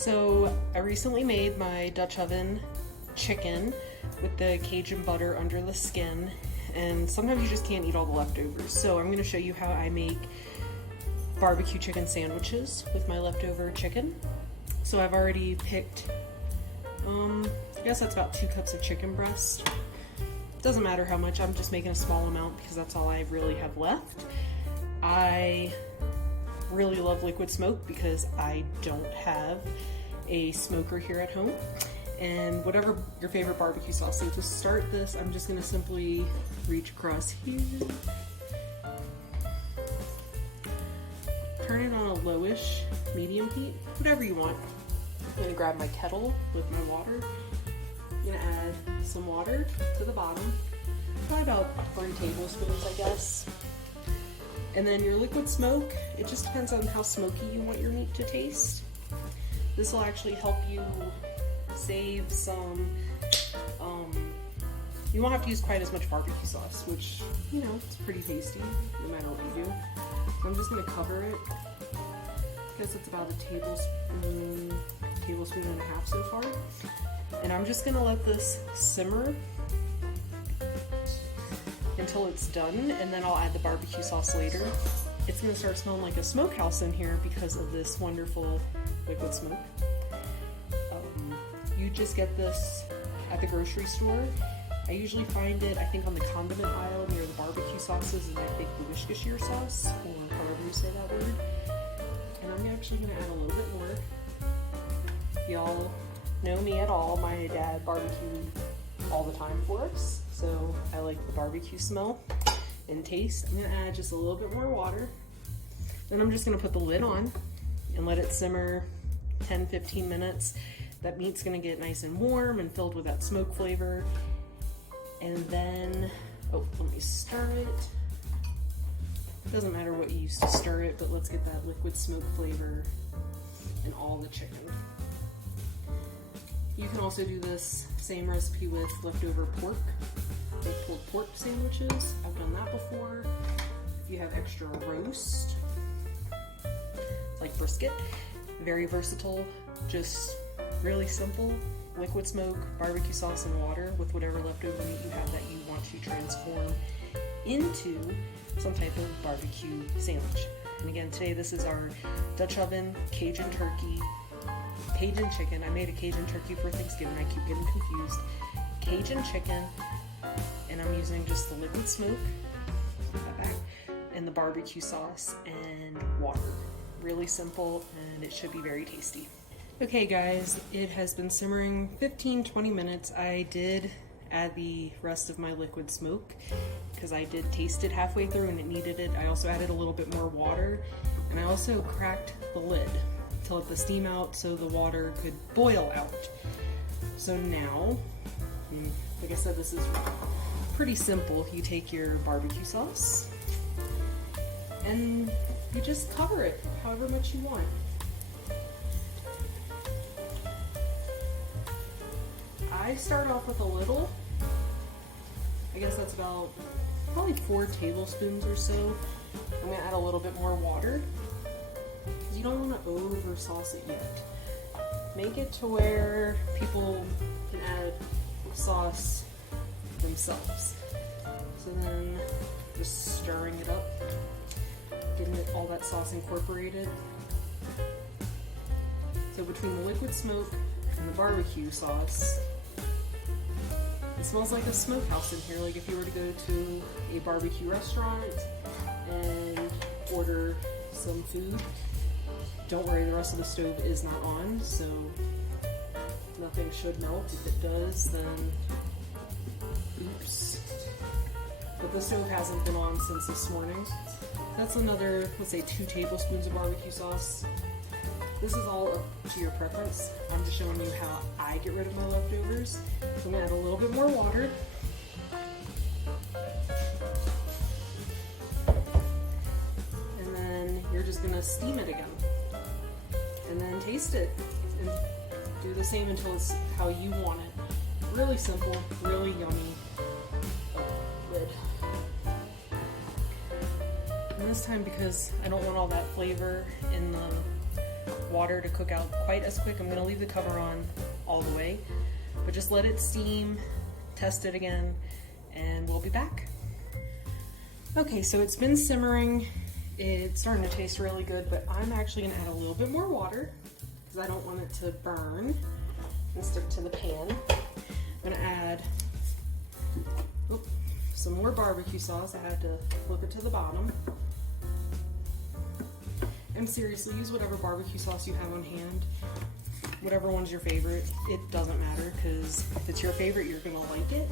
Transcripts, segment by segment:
So I recently made my Dutch oven chicken with the Cajun butter under the skin, and sometimes you just can't eat all the leftovers. So I'm going to show you how I make barbecue chicken sandwiches with my leftover chicken. So I've already picked, I guess that's about 2 cups of chicken breast. Doesn't matter how much, I'm just making a small amount because that's all I really have left. I really love liquid smoke because I don't have a smoker here at home. And whatever your favorite barbecue sauce is, to start this, I'm just gonna simply reach across here, turn it on a lowish medium heat, whatever you want. I'm gonna grab my kettle with my water. I'm gonna add some water to the bottom, probably about 1 tablespoons, I guess. And then your liquid smoke, it just depends on how smoky you want your meat to taste. This will actually help you save some, you won't have to use quite as much barbecue sauce, which, you know, it's pretty tasty no matter what you do. So I'm just gonna cover it. I guess it's about a tablespoon and a half so far. And I'm just gonna let this simmer until it's done, and then I'll add the barbecue sauce later. It's gonna start smelling like a smokehouse in here because of this wonderful liquid smoke. You just get this at the grocery store. I usually find it, I think, on the condiment aisle near the barbecue sauces, and I think the Worcestershire sauce, or however you say that word. And I'm actually gonna add a little bit more. Y'all know me at all, my dad barbecued all the time for us, so I like the barbecue smell and taste. I'm gonna add just a little bit more water. Then I'm just gonna put the lid on and let it simmer 10-15 minutes. That meat's gonna get nice and warm and filled with that smoke flavor. And then, oh, let me stir it. Doesn't matter what you use to stir it, but let's get that liquid smoke flavor in all the chicken. You can also do this same recipe with leftover pork, like pulled pork sandwiches. I've done that before. If you have extra roast, like brisket, very versatile, just really simple. Liquid smoke, barbecue sauce, and water with whatever leftover meat you have that you want to transform into some type of barbecue sandwich. And again, today this is our Dutch oven Cajun chicken. I made a Cajun turkey for Thanksgiving. I keep getting confused. Cajun chicken, and I'm using just the liquid smoke, put that back, and the barbecue sauce and water. Really simple, and it should be very tasty. Okay guys, it has been simmering 15-20 minutes. I did add the rest of my liquid smoke because I did taste it halfway through and it needed it. I also added a little bit more water, and I also cracked the lid to let the steam out so the water could boil out. So now, like I said, this is pretty simple. You take your barbecue sauce and you just cover it however much you want. I start off with a little, I guess that's about probably 4 tablespoons or so. I'm gonna add a little bit more water. You don't want to over sauce it yet. Make it to where people can add sauce themselves. So then just stirring it up, getting all that sauce incorporated. So between the liquid smoke and the barbecue sauce, it smells like a smokehouse in here. Like if you were to go to a barbecue restaurant and order some food, don't worry, the rest of the stove is not on, so nothing should melt. If it does, then oops. But the stove hasn't been on since this morning. That's another, let's say, 2 tablespoons of barbecue sauce. This is all up to your preference. I'm just showing you how I get rid of my leftovers. So I'm gonna add a little bit more water. And then you're just gonna steam it again. And then taste it. And do the same until it's how you want it. Really simple, really yummy. Oh, lid. And this time, because I don't want all that flavor in the water to cook out quite as quick. I'm gonna leave the cover on all the way, but just let it steam, test it again, and we'll be back. Okay, so it's been simmering. It's starting to taste really good, but I'm actually gonna add a little bit more water because I don't want it to burn and stick to the pan. I'm gonna add some more barbecue sauce. I had to flip it to the bottom. And seriously, use whatever barbecue sauce you have on hand. Whatever one's your favorite, it doesn't matter, because if it's your favorite, you're gonna like it.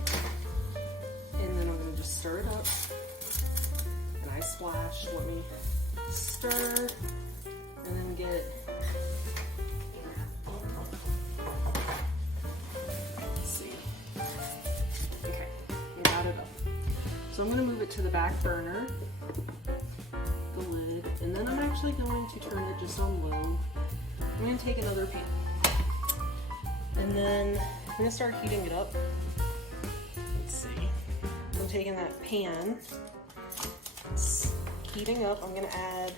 And then I'm gonna just stir it up. And I splash. Let me stir, and then get So I'm going to move it to the back burner, the lid, and then I'm actually going to turn it just on low. I'm going to take another pan, and then I'm going to start heating it up. Let's see. I'm taking that pan, it's heating up. I'm going to add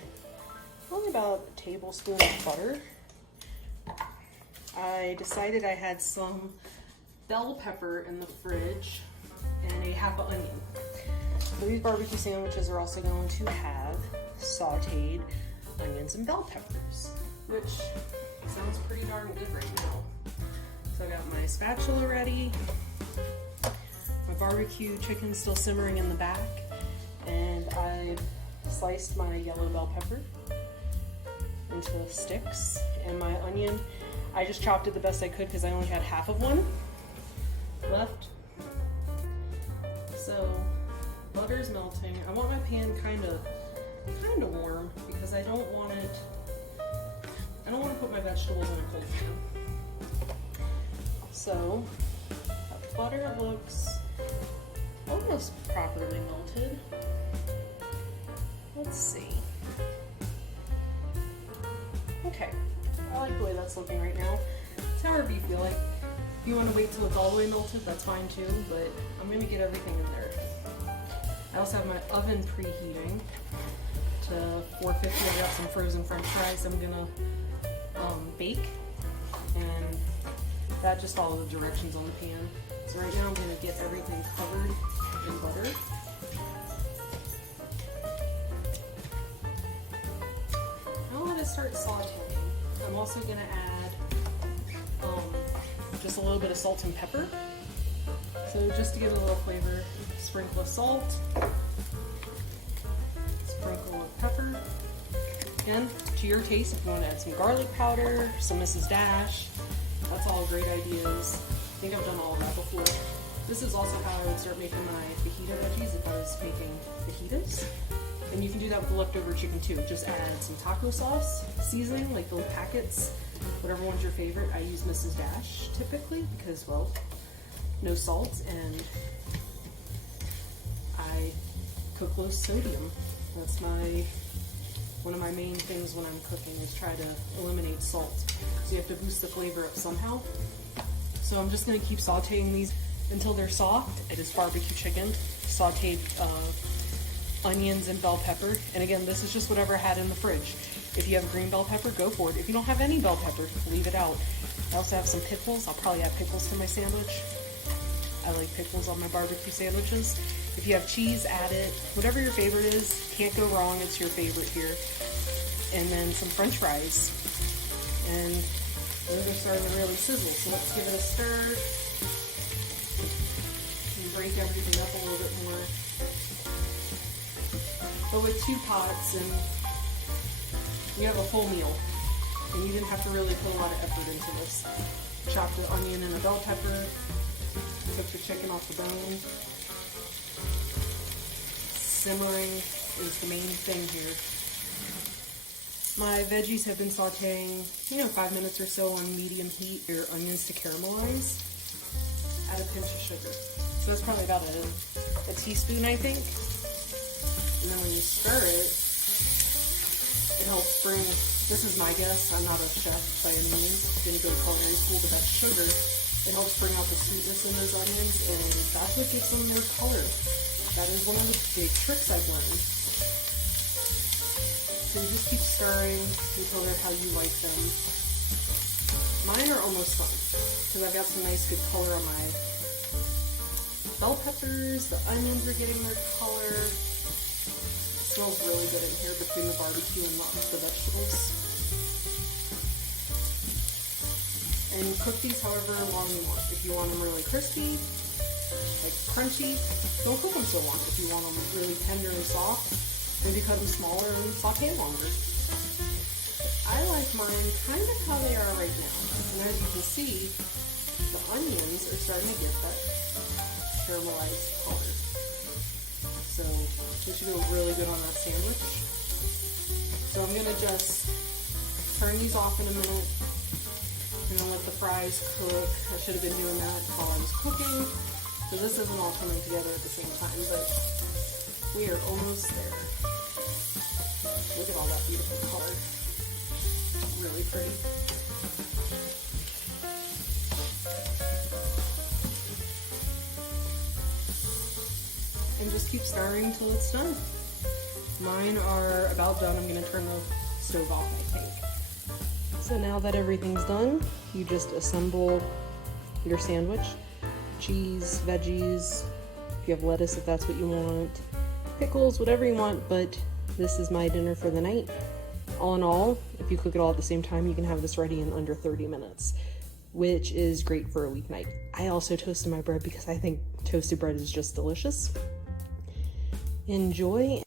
only about a tablespoon of butter. I decided I had some bell pepper in the fridge and a half an onion. These barbecue sandwiches are also going to have sauteed onions and bell peppers, which sounds pretty darn good right now. So I got my spatula ready, my barbecue chicken still simmering in the back, and I've sliced my yellow bell pepper into sticks, and my onion, I just chopped it the best I could because I only had half of one left. So butter's melting. I want my pan kind of warm because I don't want to put my vegetables in a cold pan. So that butter looks almost properly melted. Let's see. Okay, I like the way that's looking right now. It's however you feel like. If you want to wait till it's all the way melted, that's fine too, but I'm going to get everything in there. I also have my oven preheating to 450. I got some frozen french fries I'm going to bake, and that just follows the directions on the pan. So right now I'm going to get everything covered in butter. I'll let it start sauteing. I'm also going to add just a little bit of salt and pepper. So just to give it a little flavor, sprinkle of salt, sprinkle of pepper. Again, to your taste, if you want to add some garlic powder, some Mrs. Dash, that's all great ideas. I think I've done all of that before. This is also how I would start making my fajita veggies if I was making fajitas. And you can do that with the leftover chicken too. Just add some taco sauce, seasoning, like the packets, whatever one's your favorite. I use Mrs. Dash typically because, well, no salt, and I cook low sodium. That's one of my main things when I'm cooking is try to eliminate salt. So you have to boost the flavor up somehow. So I'm just going to keep sauteing these until they're soft. It is barbecue chicken, sauteed onions and bell pepper. And again, this is just whatever I had in the fridge. If you have green bell pepper, go for it. If you don't have any bell pepper, leave it out. I also have some pickles. I'll probably add pickles to my sandwich. I like pickles on my barbecue sandwiches. If you have cheese, add it. Whatever your favorite is, can't go wrong. It's your favorite here. And then some french fries. And those are starting to really sizzle. So let's give it a stir. And break everything up a little bit more. But with 2 pots, and you have a full meal, and you didn't have to really put a lot of effort into this. Chopped the onion and a bell pepper, took the chicken off the bone. Simmering is the main thing here. My veggies have been sauteing, 5 minutes or so on medium heat. Your onions to caramelize. Add a pinch of sugar. So that's probably about a teaspoon, I think. And then when you stir it, it helps bring, this is my guess, I'm not a chef by any means, didn't go to culinary school, but that sugar, it helps bring out the sweetness in those onions, and that's what gives them their color. That is one of the big tricks I've learned. So you just keep stirring until they're how you like them. Mine are almost done because I've got some nice good color on my bell peppers. The onions are getting their color. It smells really good in here between the barbecue and the vegetables. And cook these however long you want. If you want them really crispy, like crunchy, don't cook them so long. If you want them really tender and soft, maybe cut them smaller and saute longer. I like mine kind of how they are right now. And as you can see, the onions are starting to get that caramelized color. So this should go really good on that sandwich. So I'm gonna just turn these off in a minute and then let the fries cook. I should have been doing that while I was cooking. So this isn't all coming together at the same time, but we are almost there. Look at all that beautiful color. Really pretty. And just keep stirring until it's done. Mine are about done. I'm gonna turn the stove off, I think. So now that everything's done, you just assemble your sandwich. Cheese, veggies, if you have lettuce, if that's what you want, pickles, whatever you want, but this is my dinner for the night. All in all, if you cook it all at the same time, you can have this ready in under 30 minutes, which is great for a weeknight. I also toasted my bread because I think toasted bread is just delicious. Enjoy.